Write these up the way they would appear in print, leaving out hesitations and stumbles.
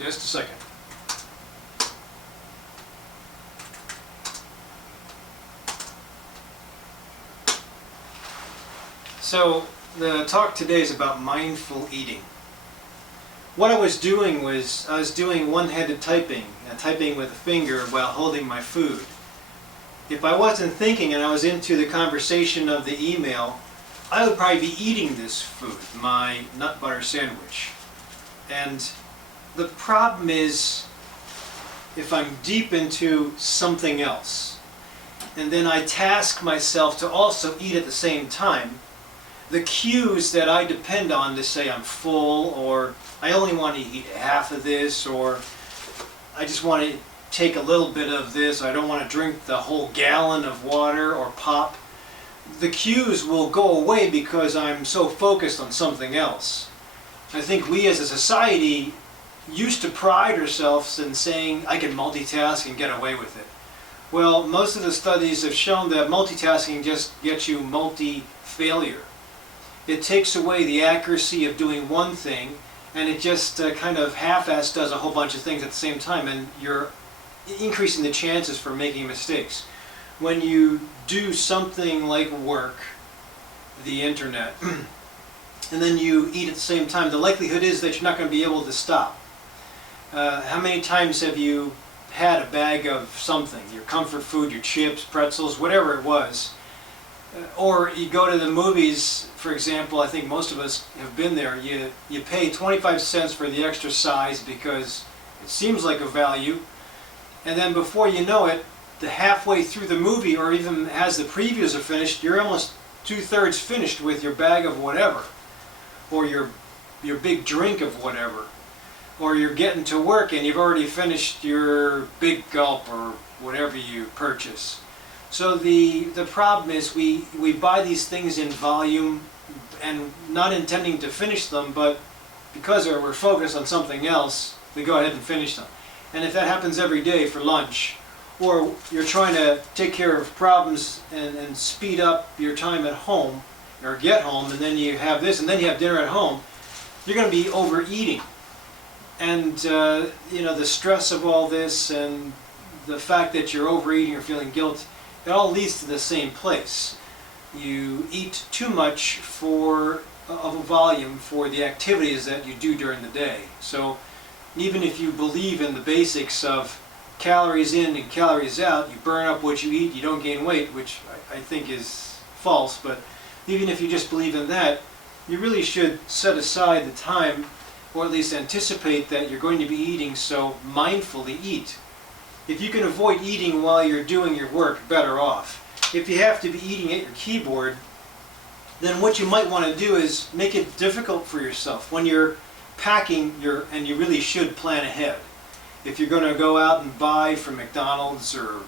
Just a second. So the talk today is about mindful eating. What I was doing was I was doing one-handed typing, typing with a finger while holding my food. If I wasn't thinking and I was into the conversation of the email, I would probably be eating this food, my nut butter sandwich. And the problem is if I'm deep into something else, and then I task myself to also eat at the same time, the cues that I depend on to say I'm full, or I only want to eat half of this, or I just want to take a little bit of this, I don't want to drink the whole gallon of water or pop, the cues will go away because I'm so focused on something else. I think we as a society used to pride ourselves in saying, I can multitask and get away with it. Well, most of the studies have shown that multitasking just gets you multi-failure. It takes away the accuracy of doing one thing, and it just kind of half-assed does a whole bunch of things at the same time, and you're increasing the chances for making mistakes. When you do something like work, the internet, and then you eat at the same time, the likelihood is that you're not going to be able to stop. How many times have you had a bag of something, your comfort food, your chips, pretzels, whatever it was, or you go to the movies, for example, I think most of us have been there, you pay 25 cents for the extra size because it seems like a value, and then before you know it, the halfway through the movie, or even as the previews are finished, you're almost 2/3 finished with your bag of whatever, or your big drink of whatever, or you're getting to work and you've already finished your big gulp or whatever you purchase. So the problem is we buy these things in volume and not intending to finish them, but because we're focused on something else, we go ahead and finish them. And if that happens every day for lunch, or you're trying to take care of problems and speed up your time at home, or get home, and then you have this, and then you have dinner at home, you're going to be overeating. And the stress of all this and the fact that you're overeating or feeling guilt, it all leads to the same place. You eat too much of a volume for the activities that you do during the day. So even if you believe in the basics of calories in and calories out, you burn up what you eat, you don't gain weight, which I think is false, but even if you just believe in that, you really should set aside the time, or at least anticipate that you're going to be eating, so mindfully eat. If you can avoid eating while you're doing your work, better off. If you have to be eating at your keyboard, then what you might want to do is make it difficult for yourself. When you're packing, and you really should plan ahead. If you're going to go out and buy from McDonald's or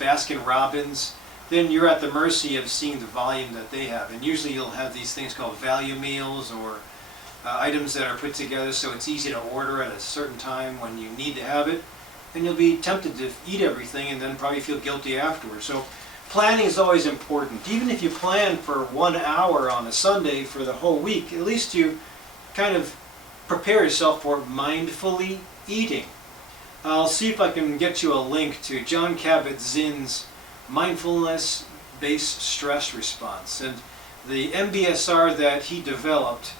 Baskin Robbins, then you're at the mercy of seeing the volume that they have. And usually you'll have these things called value meals, or items that are put together so it's easy to order at a certain time when you need to have it. And you'll be tempted to eat everything and then probably feel guilty afterwards. So planning is always important. Even if you plan for 1 hour on a Sunday for the whole week, at least you kind of prepare yourself for mindfully eating. I'll see if I can get you a link to Jon Kabat-Zinn's mindfulness-based stress response. And the MBSR that he developed,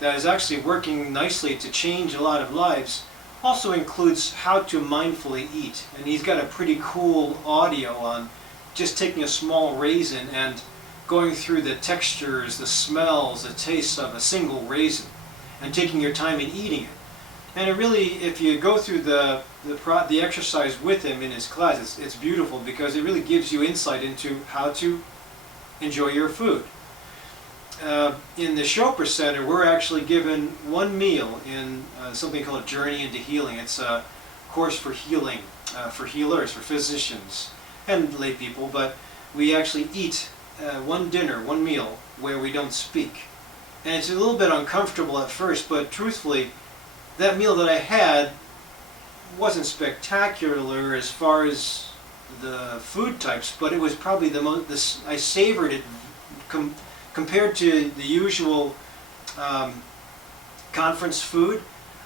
that is actually working nicely to change a lot of lives, also includes how to mindfully eat. And he's got a pretty cool audio on just taking a small raisin and going through the textures, the smells, the tastes of a single raisin, and taking your time in eating it. And it really, if you go through the exercise with him in his class, it's beautiful because it really gives you insight into how to enjoy your food. In the Chopra Center, we're actually given one meal in something called Journey into Healing. It's a course for healing, for healers, for physicians, and lay people, but we actually eat one dinner, one meal, where we don't speak. And it's a little bit uncomfortable at first, but truthfully, that meal that I had wasn't spectacular as far as the food types, but it was probably the most, I savored it compared to the usual conference food.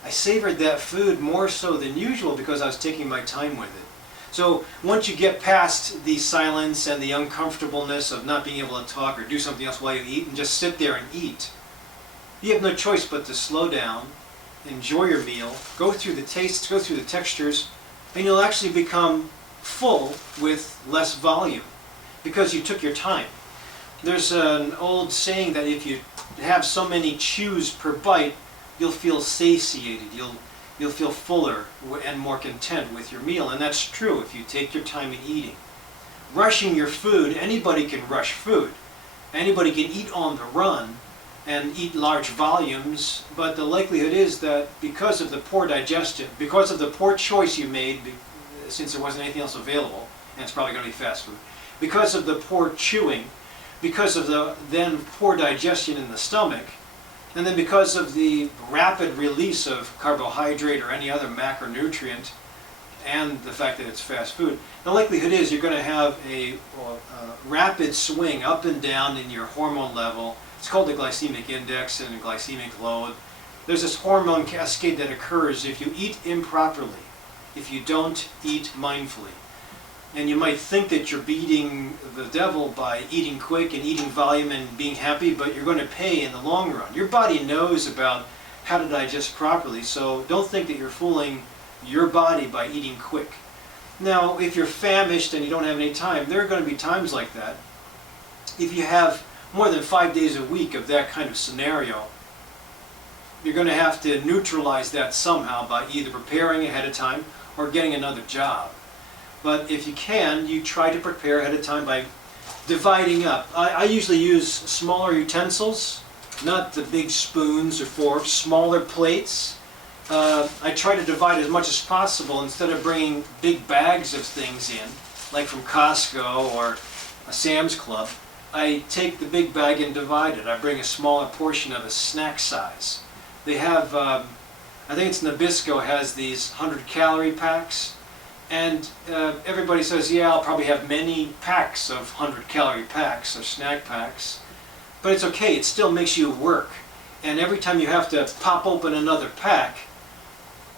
I savored that food more so than usual because I was taking my time with it. So once you get past the silence and the uncomfortableness of not being able to talk or do something else while you eat and just sit there and eat, you have no choice but to slow down, enjoy your meal, go through the tastes, go through the textures, and you'll actually become full with less volume because you took your time. There's an old saying that if you have so many chews per bite, you'll feel satiated, you'll feel fuller and more content with your meal, and that's true if you take your time in eating. Rushing your food, anybody can rush food. Anybody can eat on the run and eat large volumes, but the likelihood is that because of the poor digestion, because of the poor choice you made, since there wasn't anything else available, and it's probably going to be fast food, because of the poor chewing, because of the then poor digestion in the stomach, and then because of the rapid release of carbohydrate or any other macronutrient, and the fact that it's fast food, the likelihood is you're going to have a rapid swing up and down in your hormone level. It's called the glycemic index and glycemic load. There's this hormone cascade that occurs if you eat improperly, if you don't eat mindfully. And you might think that you're beating the devil by eating quick and eating volume and being happy, but you're going to pay in the long run. Your body knows about how to digest properly, so don't think that you're fooling your body by eating quick. Now, if you're famished and you don't have any time, there are going to be times like that. If you have more than 5 days a week of that kind of scenario, you're going to have to neutralize that somehow by either preparing ahead of time or getting another job. But if you can, you try to prepare ahead of time by dividing up. I usually use smaller utensils, not the big spoons or forks, smaller plates. I try to divide as much as possible instead of bringing big bags of things in, like from Costco or a Sam's Club. I take the big bag and divide it. I bring a smaller portion of a snack size. They have, I think it's Nabisco has these 100-calorie packs. And everybody says, yeah, I'll probably have many packs of 100-calorie packs of snack packs. But it's okay, it still makes you work. And every time you have to pop open another pack,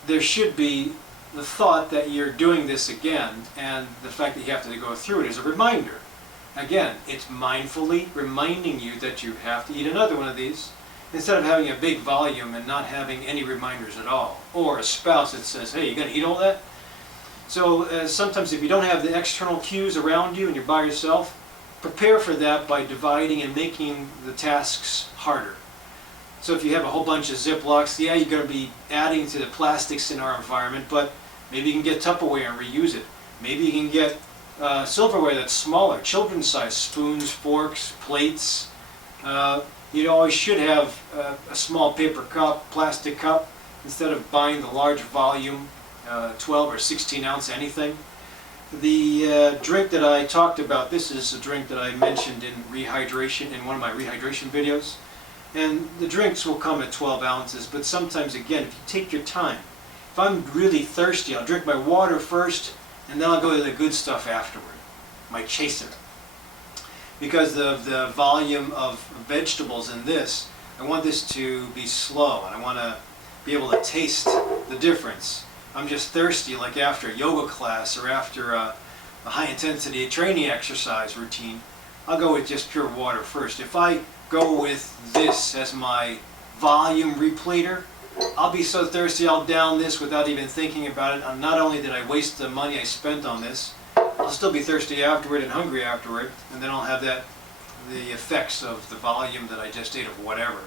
there should be the thought that you're doing this again, and the fact that you have to go through it is a reminder. Again, it's mindfully reminding you that you have to eat another one of these, instead of having a big volume and not having any reminders at all. Or a spouse that says, hey, you going to eat all that? So sometimes if you don't have the external cues around you and you're by yourself, prepare for that by dividing and making the tasks harder. So if you have a whole bunch of Ziplocs, yeah, you're going to be adding to the plastics in our environment, but maybe you can get Tupperware and reuse it. Maybe you can get silverware that's smaller, children's size, spoons, forks, plates. You always should have a small paper cup, plastic cup, instead of buying the large volume 12 or 16 ounce anything. The drink that I talked about, this is a drink that I mentioned in rehydration, in one of my rehydration videos. And the drinks will come at 12 ounces, but sometimes again, if you take your time, if I'm really thirsty, I'll drink my water first, and then I'll go to the good stuff afterward, my chaser. Because of the volume of vegetables in this, I want this to be slow, and I want to be able to taste the difference. I'm just thirsty, like after a yoga class or after a high-intensity training exercise routine. I'll go with just pure water first. If I go with this as my volume repleter, I'll be so thirsty I'll down this without even thinking about it. And not only did I waste the money I spent on this, I'll still be thirsty afterward and hungry afterward, and then I'll have the effects of the volume that I just ate of whatever,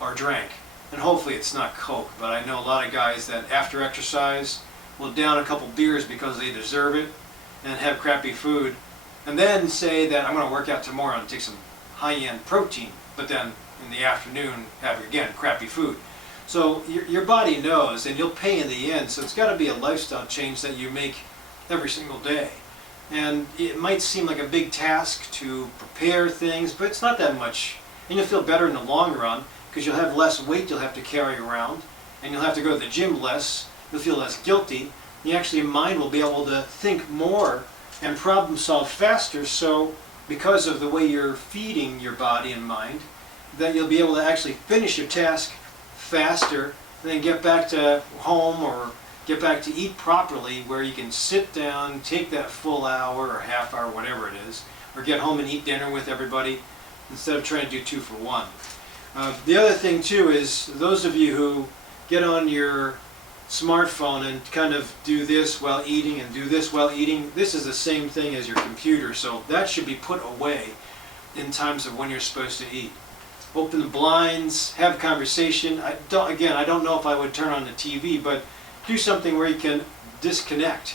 or drank. And hopefully it's not Coke, but I know a lot of guys that after exercise will down a couple beers because they deserve it and have crappy food, and then say that I'm going to work out tomorrow and take some high-end protein, but then in the afternoon have, again, crappy food. So your body knows, and you'll pay in the end, so it's got to be a lifestyle change that you make every single day. And it might seem like a big task to prepare things, but it's not that much. And you'll feel better in the long run, because you'll have less weight you'll have to carry around, and you'll have to go to the gym less, you'll feel less guilty, and your mind will be able to think more and problem solve faster, so because of the way you're feeding your body and mind, that you'll be able to actually finish your task faster and then get back to home or get back to eat properly, where you can sit down, take that full hour or half hour, whatever it is, or get home and eat dinner with everybody instead of trying to do 2 for 1. The other thing too is, those of you who get on your smartphone and kind of do this while eating and do this while eating, this is the same thing as your computer, so that should be put away in times of when you're supposed to eat. Open the blinds, have conversation. I don't know if I would turn on the TV, but do something where you can disconnect